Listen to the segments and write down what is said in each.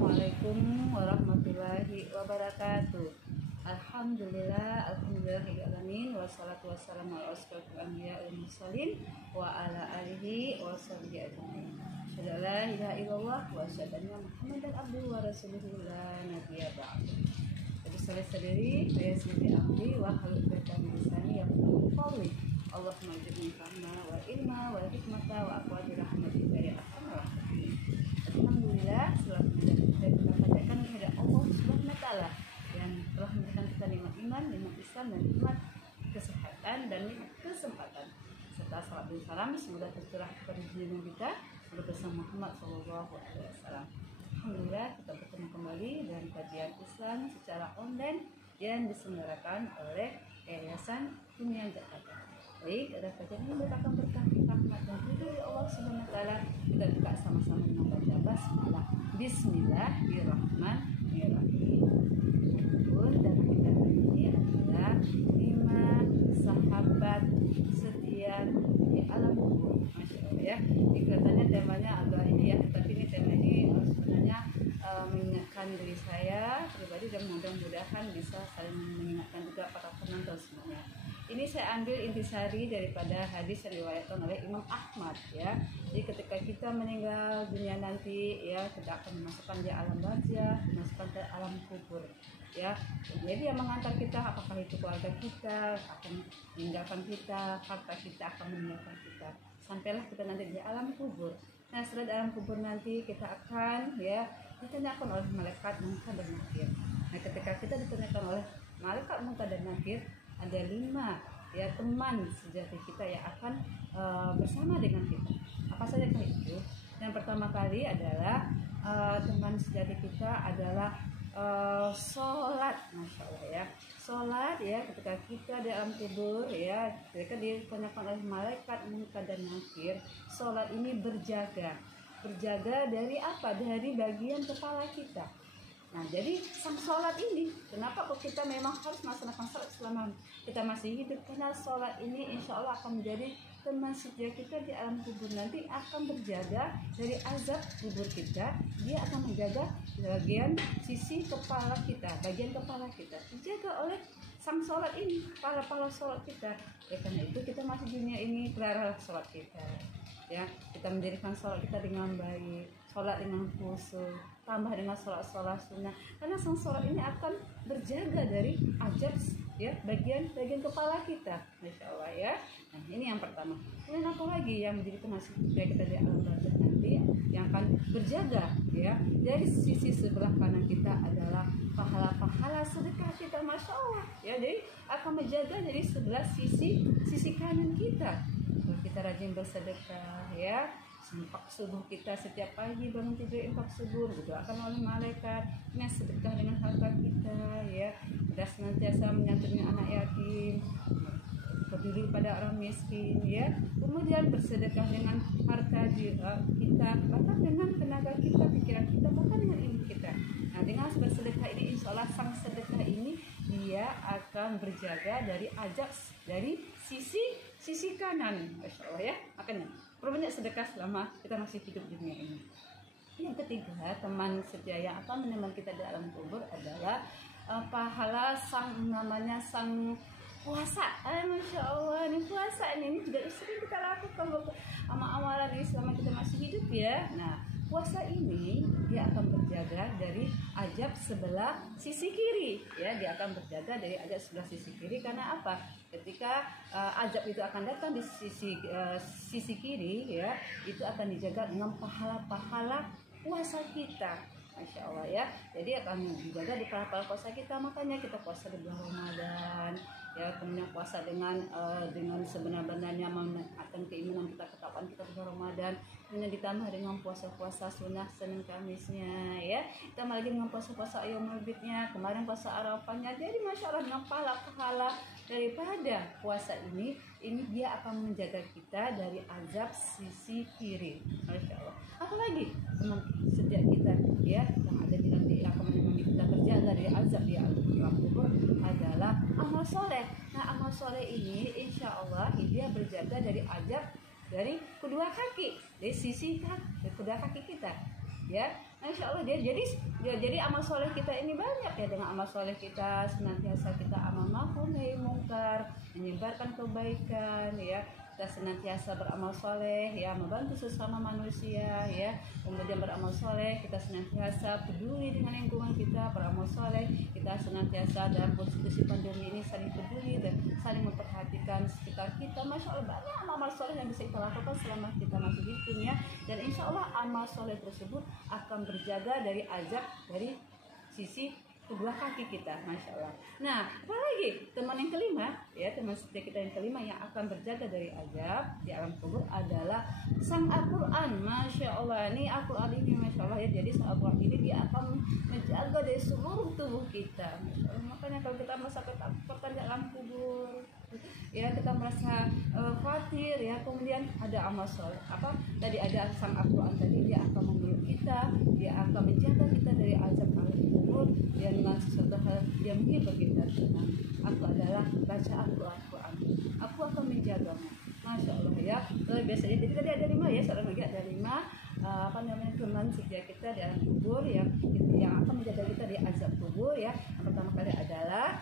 Assalamualaikum warahmatullahi wabarakatuh. Alhamdulillahirobbilalamin, wassalatu wassalamu ala asyrofil anbiya'i wal mursalin wa ala alihi wa sahbihi ajmain. Asyhadu an la ilaha illallah wa asyhadu anna Muhammadan abduhu wa rasuluhu la nabiyya ba'du. Jadi salih sadari wa yassir amri wa hlul 'uqdatam min lisani yafqahu qawli. Allahumma ij'alni fahma wa ilma wa hikmata wa aqwati rahmatika ya arhamar rahimin. Alhamdulillah, selalu kita panjatkan kepada Allah Subhanahu wa taala yang telah memberikan kita nikmat iman, nikmat Islam dan nikmat kesehatan dan nikmat kesempatan. Serta salat dan salam semoga tercurah kepada junjungan kita Rasulullah Muhammad SAW. Alhamdulillah, kita bertemu kembali dengan kajian Islam secara online yang diselenggarakan oleh Yayasan Dunia Jakarta. Baik, ada kajian ini berkaitan berkah, rahmat dan ridho dari Allah Subhanahu wa taala. Kita buka sama-sama dengan baca basmalah. Bismillahirrahmanirrahim. Dan kita ini adalah 5 sahabat setia di alam kubur. Masya Allah ya. Ini kelihatannya temanya agak ini ya, tapi ini tema ini sebenarnya mengingatkan diri saya pribadi dan mudah-mudahan bisa saling mengingatkan juga para penonton semuanya. Ini saya ambil intisari daripada hadis yang diriwayatkan oleh Imam Ahmad ya. Jadi ketika kita meninggal dunia nanti ya, kita akan dimasukkan di alam barzah, dimasukkan ke alam kubur ya. Jadi yang mengantar kita, apakah itu keluarga kita akan meninggalkan kita, harta kita akan meninggalkan kita, sampailah kita nanti di alam kubur. Nah setelah di alam kubur nanti kita akan ya ditanyakan oleh malaikat munkar dan nakir. Nah ketika kita ditanyakan oleh malaikat munkar dan nakir, ada 5 ya teman sejati kita yang akan bersama dengan kita. Apa saja itu? Yang pertama kali adalah teman sejati kita adalah sholat, masya Allah ya. Sholat ya, ketika kita di alam kubur ya, ketika ditanyakan oleh malaikat munkar dan nakir, sholat ini berjaga dari apa? Dari bagian kepala kita. Nah jadi sang sholat ini, kenapa kok kita memang harus melaksanakan sholat selama kita masih hidup? Karena sholat ini insya Allah akan menjadi teman setia kita di alam kubur, nanti akan berjaga dari azab kubur kita. Dia akan menjaga bagian sisi kepala kita, bagian kepala kita dijaga oleh sang sholat ini, para sholat kita. Ya karena itu kita masih dunia ini, pelihara sholat kita ya, kita menjadikan sholat kita dengan baik, sholat dengan khusyuk, tambah dengan sholat sunnah, karena sang sholat ini akan berjaga dari ajab ya bagian kepala kita, masya Allah ya. Nah ini yang pertama. Kemudian apa lagi yang menjadi termasuk kita di alam barzah nanti yang akan berjaga ya dari sisi sebelah kanan kita adalah pahala sedekah kita, masya Allah ya. Jadi akan menjaga dari sebelah sisi kanan kita. Kita rajin bersedekah ya, infak subuh kita setiap pagi bangun tidur infak subuh didoakan oleh malaikat, ini sedekah dengan harta kita ya. Kita senantiasa menyantuni anak yatim, peduli pada orang miskin ya. Kemudian bersedekah dengan harta kita, bahkan dengan tenaga kita, pikiran kita, bahkan dengan ilmu kita. Nah dengan bersedekah ini insya Allah sang sedekah ini dia akan berjaga dari ajab dari sisi kanan, masya Allah ya. Makanya perbanyak sedekah selama kita masih hidup di dunia ini. Yang ketiga, teman setia yang akan menemani kita di alam kubur adalah pahala sang puasa. Masya Allah, ini puasa ini juga sering kita lakukan amalan ini selama kita masih hidup ya. Nah puasa ini dia akan berjaga dari ajab sebelah sisi kiri ya, dia akan berjaga dari ajab sebelah sisi kiri. Karena apa? Ketika ajab itu akan datang di sisi kiri ya, itu akan dijaga dengan pahala puasa kita, masya Allah ya. Jadi akan dijaga di pahala puasa kita. Makanya kita puasa di bulan Ramadan ya, kemudian puasa dengan sebenar-benarnya meningkatkan keimanan kita, ketakwaan kita di bulan Ramadan. Kemudian ditambah dengan puasa-puasa sunnah Senin Kamisnya ya, ditambah lagi dengan puasa-puasa Yaumul Bidnya, kemarin puasa Arafahnya. Jadi masya Allah dengan pahala daripada puasa ini dia akan menjaga kita dari azab sisi kiri, masya Allah. Apalagi teman setia kita ya yang ada di nanti akan menemani kita terjaga dari azab di alam kubur adalah amal soleh. Nah amal soleh ini insya Allah dia berjaga dari azab dari kedua kaki, dari sisi kedua kaki kita ya. Masya Allah, jadi amal soleh kita ini banyak ya. Dengan amal soleh kita senantiasa kita amal ma'ruf nahi mungkar, menyebarkan kebaikan ya. Kita senantiasa beramal soleh ya, membantu sesama manusia ya. Kemudian beramal soleh, kita senantiasa peduli dengan lingkungan kita. Beramal soleh, kita senantiasa dalam posisi pandemi ini saling peduli dan saling memperhatikan sekitar kita. Masya Allah, banyak amal soleh yang bisa kita lakukan selama kita masih hidup ya. Dan insya Allah amal soleh tersebut akan berjaga dari azab dari sisi kedua kaki kita, masya Allah. Nah, apalagi teman yang kelima, ya teman setia kita yang kelima yang akan berjaga dari azab di alam kubur adalah sang Al-Quran, masya Allah. Ini Al-Quran ini, masya Allah ya. Jadi sang Al-Quran ini dia akan menjaga dari seluruh tubuh kita, masya Allah. Makanya kalau kita merasa ketakutan di alam kubur, ya kita merasa khawatir ya, kemudian ada amal soleh. Apa tadi ada sang Al-Quran tadi, dia akan memeluk kita, dia akan menjaga kita dari azab alam kubur dan dengan sesuatu hal yang menghibur kita. Tenang, aku adalah baca Al-Quran, aku akan menjagamu, masya Allah ya. Biasanya jadi tadi ada 5 ya, seorang lagi ada 5 teman setia kita di alam kubur yang akan menjaga kita di azab kubur ya. Yang pertama kali adalah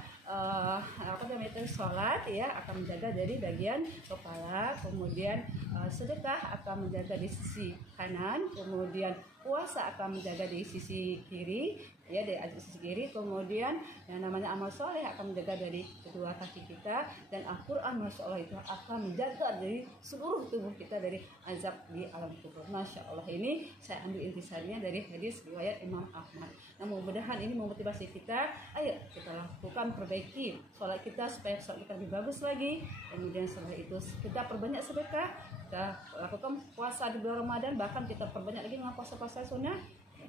sholat ya, akan menjaga dari bagian kepala, kemudian sedekah akan menjaga di sisi kanan, kemudian puasa akan menjaga di sisi kiri ya, dari sisi kiri, kemudian yang namanya amal soleh akan menjaga dari kedua kaki kita, dan Al-Quran masya Allah itu akan menjaga dari seluruh tubuh kita dari azab di alam kubur. Masya Allah, ini saya ambil intisarinya dari hadis riwayat Imam Ahmad. Nah, mudah-mudahan ini memotivasi kita, ayo kita lakukan, perbaiki sholat kita supaya sholat kita lebih bagus lagi. Kemudian setelah itu kita perbanyak sedekah, kita lakukan puasa di bulan Ramadan, bahkan kita perbanyak lagi dengan puasa-puasa sunnah.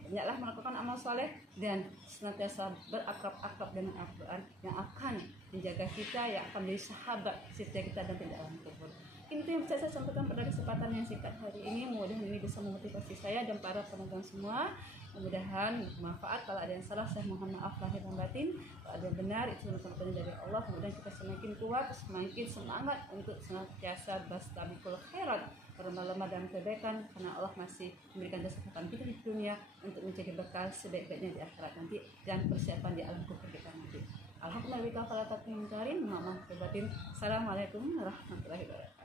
Banyaklah melakukan amal soleh dan senantiasa berakrab-akrab dengan Al-Quran yang akan menjaga kita, yang akan menjadi sahabat setia kita dan di alam kubur. Itu yang bisa saya sampaikan pada kesempatan yang singkat hari ini. Mudah-mudahan ini bisa memotivasi saya dan para penonton semua. Mudah-mudahan bermanfaat. Kalau ada yang salah, saya mohon maaf lahir dan batin. Kalau ada yang benar, itu merupakan dari Allah. Kemudian kita semakin kuat, semakin semangat untuk senantiasa bastabiqul khairat, berlomba-lomba dalam kebaikan, karena Allah masih memberikan kesempatan kita di dunia untuk mencari bekal sebaik-baiknya di akhirat nanti dan persiapan di alam kubur kita nanti. Alhamdulillah, Assalamualaikum warahmatullahi wabarakatuh.